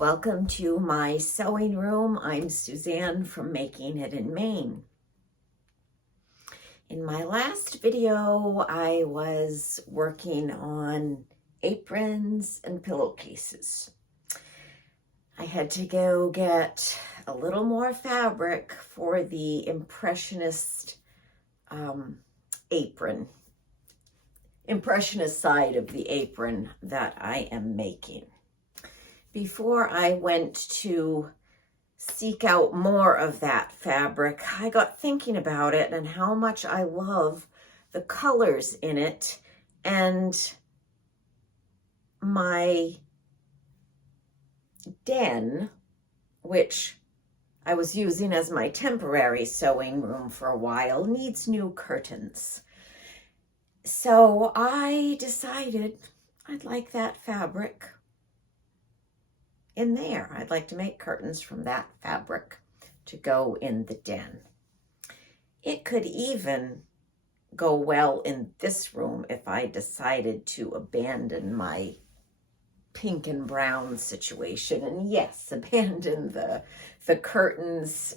Welcome to my sewing room. I'm Suzanne from Making It in Maine. In my last video, I was working on aprons and pillowcases. I had to go get a little more fabric for the Impressionist Impressionist side of the apron that I am making. Before I went to seek out more of that fabric, I got thinking about it and how much I love the colors in it, and my den, which I was using as my temporary sewing room for a while, needs new curtains. So I decided I'd like that fabric in there. I'd like to make curtains from that fabric to go in the den. It could even go well in this room if I decided to abandon my pink and brown situation, and yes, abandon the curtains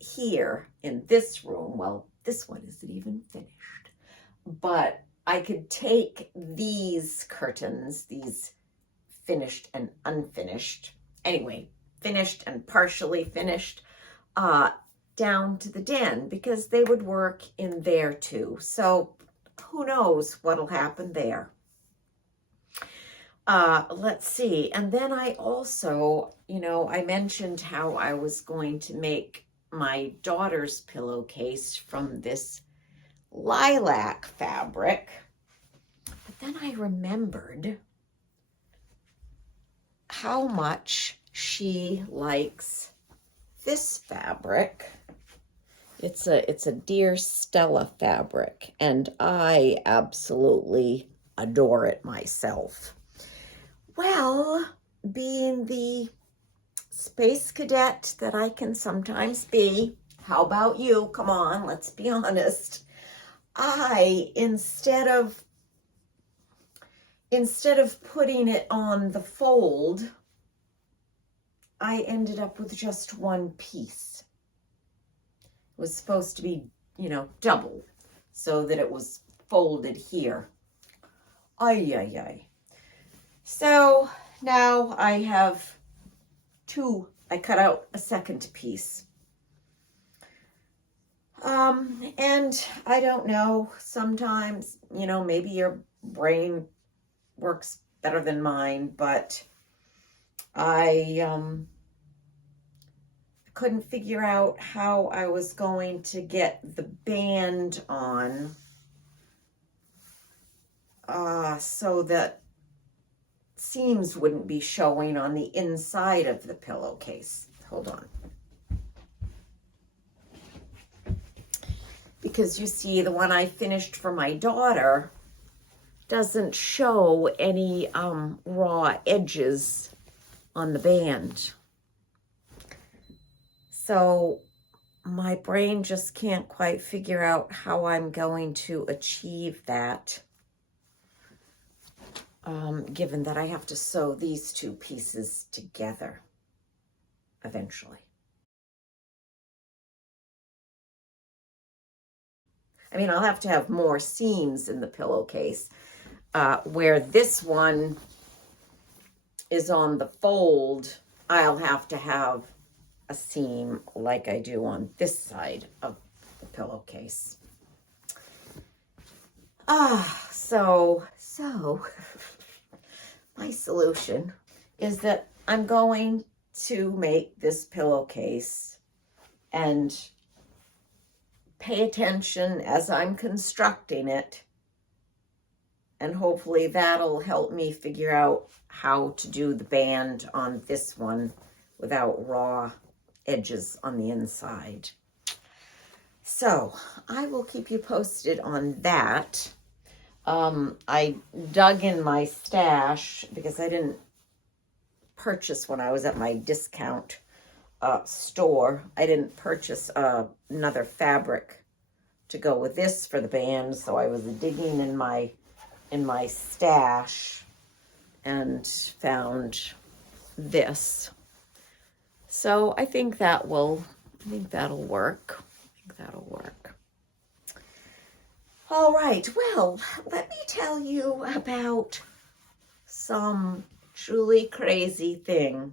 here in this room. Well, this one isn't even finished, but I could take these curtains, these finished and unfinished, anyway, finished and partially finished, down to the den, because they would work in there too. So who knows what'll happen there. Let's see. And then I also, I mentioned how I was going to make my daughter's pillowcase from this lilac fabric. But then I remembered how much she likes this fabric. It's a Dear Stella fabric, and I absolutely adore it myself. Well, being the space cadet that I can sometimes be, how about you? Come on, let's be honest. Instead of putting it on the fold, I ended up with just one piece. It was supposed to be, double, so that it was folded here. Ay, ay, ay. So now I have two. I cut out a second piece. And I don't know, sometimes, maybe your brain works better than mine, but I couldn't figure out how I was going to get the band on so that seams wouldn't be showing on the inside of the pillowcase. Hold on. Because you see, the one I finished for my daughter doesn't show any raw edges on the band. So my brain just can't quite figure out how I'm going to achieve that, given that I have to sew these two pieces together eventually. I mean, I'll have to have more seams in the pillowcase, where this one is on the fold. I'll have to have a seam like I do on this side of the pillowcase. So my solution is that I'm going to make this pillowcase and pay attention as I'm constructing it, and hopefully that'll help me figure out how to do the band on this one without raw edges on the inside. So I will keep you posted on that. I dug in my stash because I didn't purchase when I was at my discount store. I didn't purchase another fabric to go with this for the band, so I was digging in my stash and found this. So I think that'll work. I think that'll work. All right, well, let me tell you about some truly crazy thing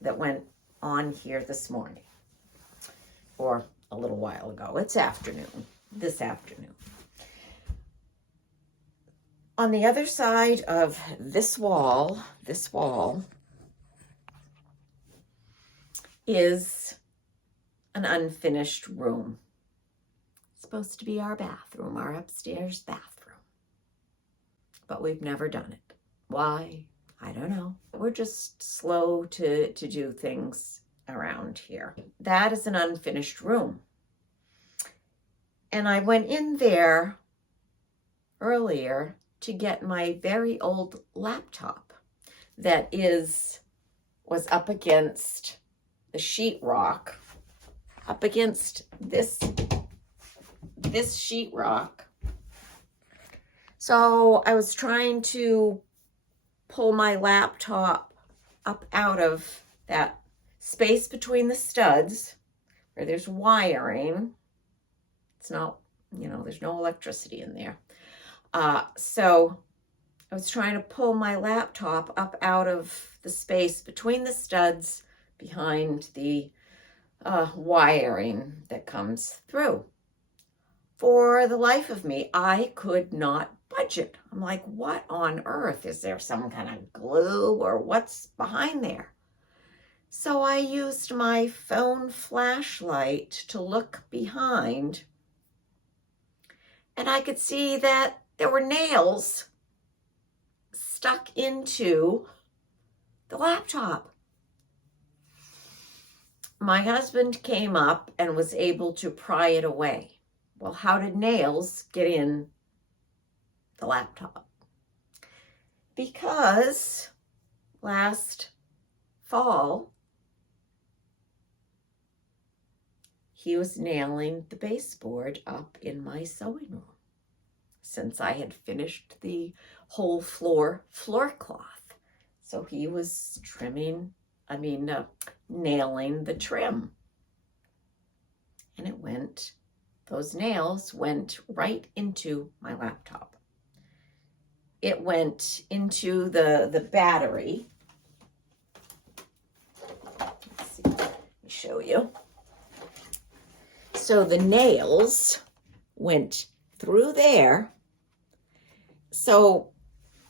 that went on here this morning, or a little while ago. It's this afternoon. On the other side of this wall is an unfinished room. It's supposed to be our bathroom, our upstairs bathroom. But we've never done it. Why? I don't know. We're just slow to do things around here. That is an unfinished room. And I went in there earlier to get my very old laptop that was up against the sheetrock, up against this sheetrock. So I was trying to pull my laptop up out of that space between the studs where there's wiring. It's not, there's no electricity in there. So I was trying to pull my laptop up out of the space between the studs behind the wiring that comes through. For the life of me, I could not budge it. I'm like, what on earth? Is there some kind of glue or what's behind there? So I used my phone flashlight to look behind, and I could see that there were nails stuck into the laptop. My husband came up and was able to pry it away. Well, how did nails get in the laptop? Because last fall, he was nailing the baseboard up in my sewing room since I had finished the whole floor cloth. So he was nailing the trim. And those nails went right into my laptop. It went into the battery. Let's see, let me show you. So the nails went through there. So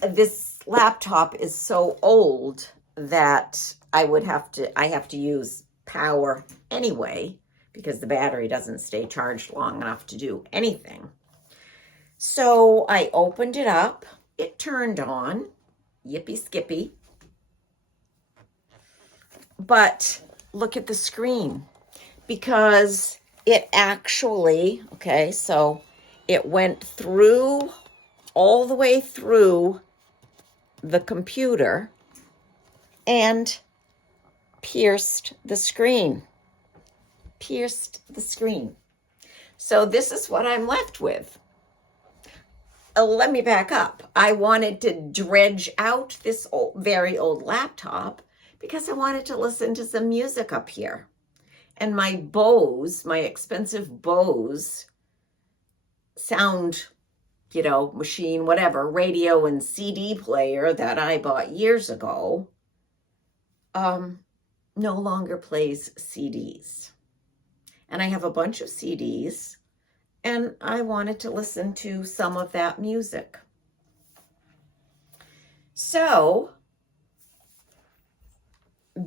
this laptop is so old that I have to use power anyway, because the battery doesn't stay charged long enough to do anything. So I opened it up. It turned on. Yippee skippy. But look at the screen, because it actually, so it went through, all the way through the computer and pierced the screen. So this is what I'm left with. Let me back up. I wanted to dredge out this very old laptop because I wanted to listen to some music up here. And my expensive Bose sound, machine, whatever, radio and CD player that I bought years ago, no longer plays CDs. And I have a bunch of CDs, and I wanted to listen to some of that music. So,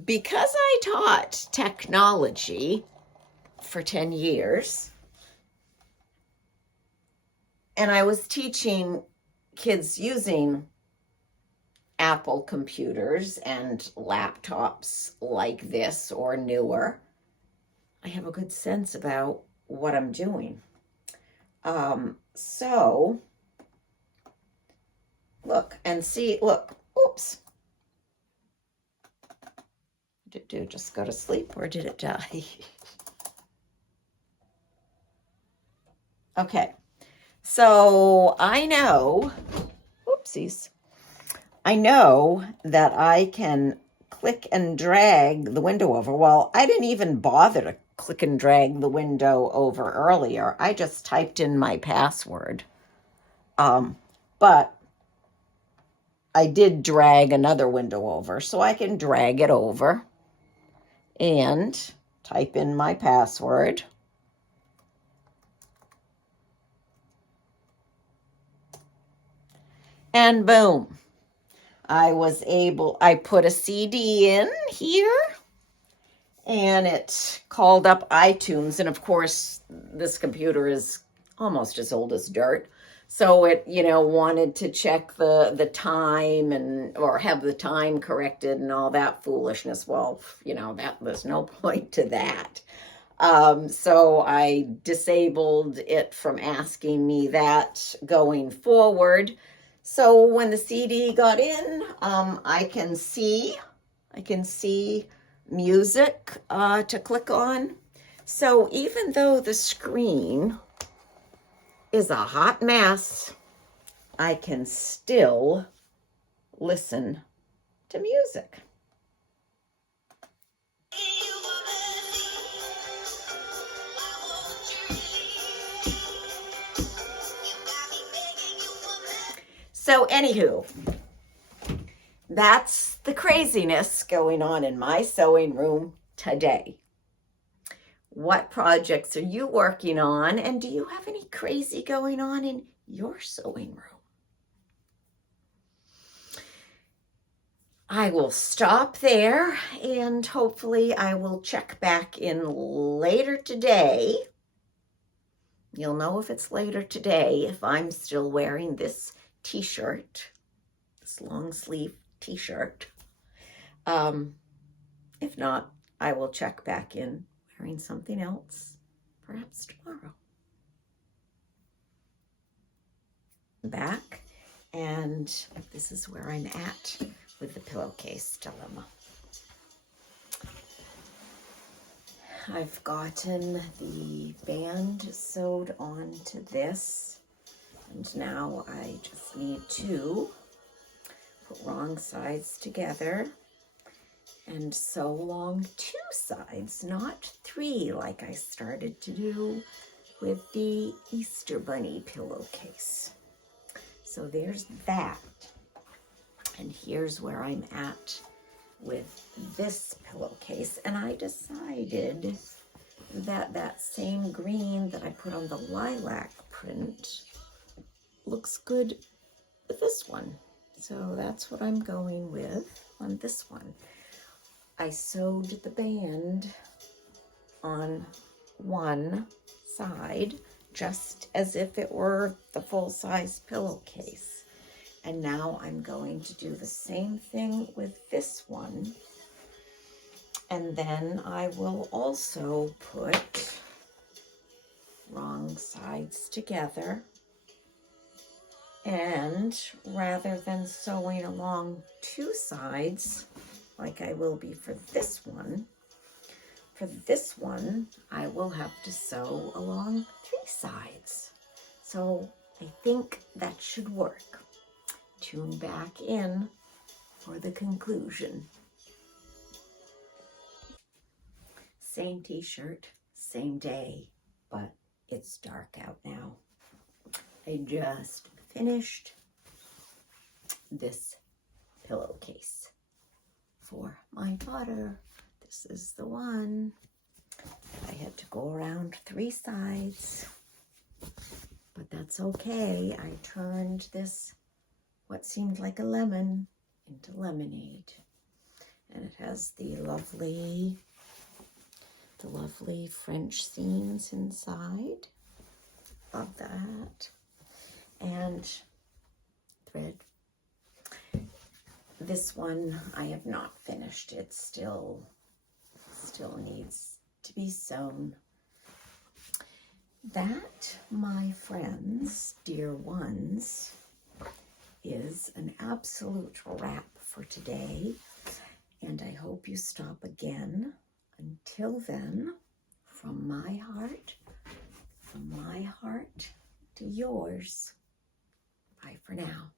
because I taught technology for 10 years, and I was teaching kids using Apple computers and laptops like this or newer, I have a good sense about what I'm doing. So look and see, oops. Did it just go to sleep or did it die? Okay, so I know that I can click and drag the window over. Well, I didn't even bother to click and drag the window over earlier. I just typed in my password. But I did drag another window over, so I can drag it over and type in my password. And boom, I put a CD in here and it called up iTunes. And of course, this computer is almost as old as dirt. So it, wanted to check the time or have the time corrected and all that foolishness. Well, there's no point to that. So I disabled it from asking me that going forward. So when the CD got in, I can see music to click on. So even though the screen is a hot mess, I can still listen to music. So anywho, that's the craziness going on in my sewing room today. What projects are you working on? And do you have any crazy going on in your sewing room? I will stop there and hopefully I will check back in later today. You'll know if it's later today if I'm still wearing this t-shirt, this long sleeve t-shirt. If not, I will check back in wearing something else, perhaps tomorrow. Back, and this is where I'm at with the pillowcase dilemma. I've gotten the band sewed onto this, and now I just need to put wrong sides together and sew along 2 sides, not 3 like I started to do with the Easter Bunny pillowcase. So there's that. And here's where I'm at with this pillowcase. And I decided that that same green that I put on the lilac print looks good with this one. So that's what I'm going with on this one. I sewed the band on one side just as if it were the full-size pillowcase. And now I'm going to do the same thing with this one. And then I will also put wrong sides together. And rather than sewing along 2 sides, like I will be for this one I will have to sew along 3 sides. So I think that should work. Tune back in for the conclusion. Same t-shirt, same day, but it's dark out now. I just finished this pillowcase for my daughter. This is the one. I had to go around 3 sides, but that's okay. I turned this, what seemed like a lemon, into lemonade. And it has the lovely French scenes inside. Love that. And thread. This one I have not finished. It still needs to be sewn. That, my friends, dear ones, is an absolute wrap for today. And I hope you stop again. Until then, from my heart to yours, bye for now.